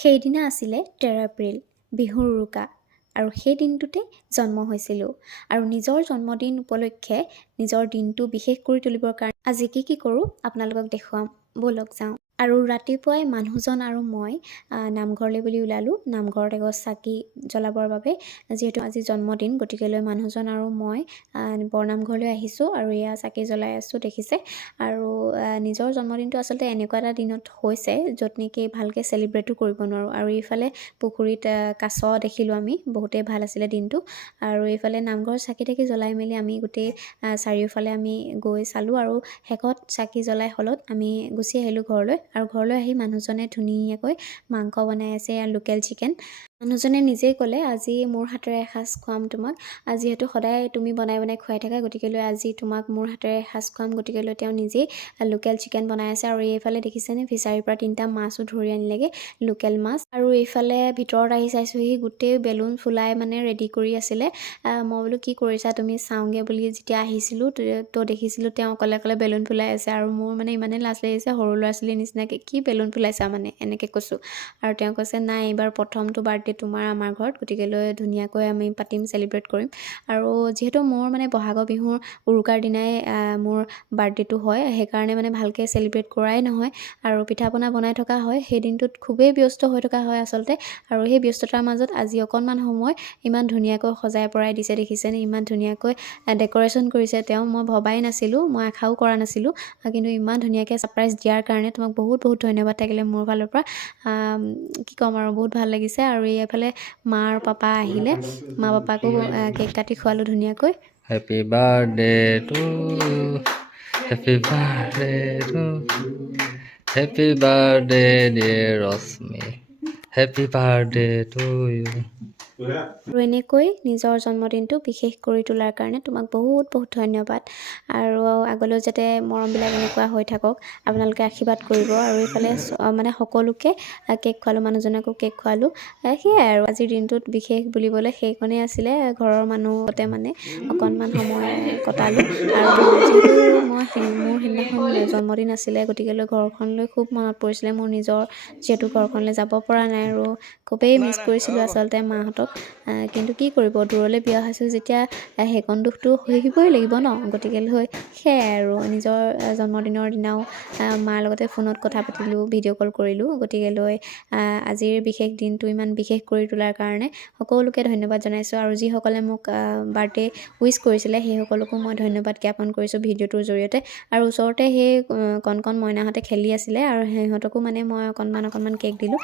সেইদিনা আছিলে 13 এপ্ৰিল, বিহুৰ উৰুকা। আৰু সেই দিনটোতে জন্ম হৈছিলোঁ। আৰু নিজৰ জন্মদিন উপলক্ষে নিজৰ দিনটো বিশেষ কৰি তুলিবৰ কাৰণে আজি কি কৰোঁ আপোনালোকক দেখুৱাম, ব'লক যাওঁ। আৰু ৰাতিপুৱাই মানুহজন আৰু মই নামঘৰলৈ বুলি ওলালোঁ। নামঘৰত এগছ চাকি জ্বলাবৰ বাবে, যিহেতু আজি জন্মদিন, গতিকেলৈ মানুহজন আৰু মই বৰনামঘৰলৈ আহিছোঁ আৰু এয়া চাকি জ্বলাই আছোঁ, দেখিছে। আৰু নিজৰ জন্মদিনটো আচলতে এনেকুৱা এটা দিনত হৈছে য'ত নেকি ভালকৈ চেলিব্ৰেটো কৰিব নোৱাৰোঁ। আৰু এইফালে পুখুৰীত কাছ দেখিলোঁ আমি, বহুতেই ভাল আছিলে দিনটো। আৰু এইফালে নামঘৰ চাকি তাকি জ্বলাই মেলি আমি গোটেই চাৰিওফালে আমি গৈ চালোঁ আৰু শেষত চাকি জ্বলাই হলত আমি গুচি আহিলোঁ ঘৰলৈ। আৰু ঘৰলৈ আহি মানুহজনে ধুনীয়াকৈ মাংস বনাই আছে, লোকেল চিকেন। মানুহজনে নিজেই ক'লে, আজি মোৰ হাতেৰে এসাঁজ খুৱাম তোমাক, যিহেতু সদায় তুমি বনাই বনাই খুৱাই থাকা, গতিকেলৈ আজি তোমাক মোৰ হাতেৰে এসাঁজ খুৱাম। গতিকেলৈ তেওঁ নিজেই লোকেল চিকেন বনাই আছে। আৰু এইফালে দেখিছেনে, ফিচাৰীৰ পৰা 3টা মাছো ধৰি আনিলেগৈ, লোকেল মাছ। আৰু এইফালে ভিতৰত আহি চাইছোঁহি, গোটেই বেলুন ফুলাই মানে ৰেডি কৰি আছিলে। মই বোলো কি কৰিছা তুমি, চাওঁগৈ বুলি যেতিয়া আহিছিলোঁ তো দেখিছিলোঁ তেওঁ অকলে অকলে বেলুন ফুলাই আছে। আৰু মোৰ মানে ইমানেই লাজ লাগিছে, সৰু ল'ৰা ছোৱালীৰ নিচিনাকৈ, কি বেলুন ফুলাইছা মানে, এনেকৈ কৈছোঁ। আৰু তেওঁ কৈছে, নাই এইবাৰ প্ৰথমটো বাৰ্থডে তোমাৰ আমাৰ ঘৰত, গতিকেলৈ ধুনীয়াকৈ আমি পাতিম, চেলিব্ৰেট কৰিম। আৰু যিহেতু মোৰ মানে বহাগৰ বিহুৰ উৰুকাৰ দিনাই মোৰ বাৰ্থডেটো হয়, সেইকাৰণে মানে ভালকৈ চেলিব্ৰেট কৰাই নহয় আৰু পিঠা পনা বনাই থকা হয়। সেই দিনটোত খুবেই ব্যস্ত হৈ থকা হয় আচলতে। আৰু সেই ব্যস্ততাৰ মাজত আজি অকণমান সময় ইমান ধুনীয়াকৈ সজাই পৰাই দিছে, দেখিছেনে, ইমান ধুনীয়াকৈ ডেক'ৰেশ্যন কৰিছে তেওঁ। মই ভবাই নাছিলোঁ, মই আশাও কৰা নাছিলোঁ, কিন্তু ইমান ধুনীয়াকৈ ছাৰপ্ৰাইজ দিয়াৰ কাৰণে তোমাক বহুত বহুত ধন্যবাদ থাকিলে মোৰ ফালৰ পৰা। কি ক'ম আৰু, বহুত ভাল লাগিছে। আৰু এইফালে মা আৰু পাপা আহিলে, মা পাপাকো কেক কাটি খোৱালোঁ ধুনীয়াকৈ। Happy birthday to happy birthday to happy birthday dear Rashmi, happy birthday to you. আৰু এনেকৈ নিজৰ জন্মদিনটো বিশেষ কৰি তোলাৰ কাৰণে তোমাক বহুত বহুত ধন্যবাদ। আৰু আগলৈও যাতে মৰমবিলাক এনেকুৱা হৈ থাকক, আপোনালোকে আশীৰ্বাদ কৰিব। আৰু এইফালে মানে সকলোকে কেক খোৱালোঁ, মানুহজনকো কেক খোৱালোঁ। সেয়াই আৰু আজিৰ দিনটোত বিশেষ বুলিবলৈ সেইকণেই আছিলে। ঘৰৰ মানুহতে মানে অকণমান সময় কটালোঁ। আৰু যিহেতু মোৰ সেইদিনাখন জন্মদিন আছিলে, গতিকেলৈ ঘৰখনলৈ খুব মনত পৰিছিলে। মোৰ নিজৰ যিহেতু ঘৰখনলৈ যাব পৰা নাই আৰু খুবেই মিছ কৰিছিলোঁ আচলতে মাহঁতক। কিন্তু কি কৰিব, দূৰলৈ বিয়া হৈছোঁ যেতিয়া সেইকণ দুখটো সহিবই লাগিব ন। গতিকেলৈ সেয়াই আৰু নিজৰ জন্মদিনৰ দিনাও মাৰ লগতে ফোনত কথা পাতিলোঁ, ভিডিঅ' কল কৰিলোঁ। গতিকেলৈ আজিৰ বিশেষ দিনটো ইমান বিশেষ কৰি তোলাৰ কাৰণে সকলোকে ধন্যবাদ জনাইছোঁ। আৰু যিসকলে মোক বাৰ্থডে উইচ কৰিছিলে সেই সকলকো মই ধন্যবাদ জ্ঞাপন কৰিছোঁ ভিডিঅ'টোৰ জৰিয়তে। আৰু ওচৰতে সেই কণ কণ মইনাহঁতে খেলি আছিলে, আৰু সিহঁতকো মানে মই অকণমান কেক দিলোঁ।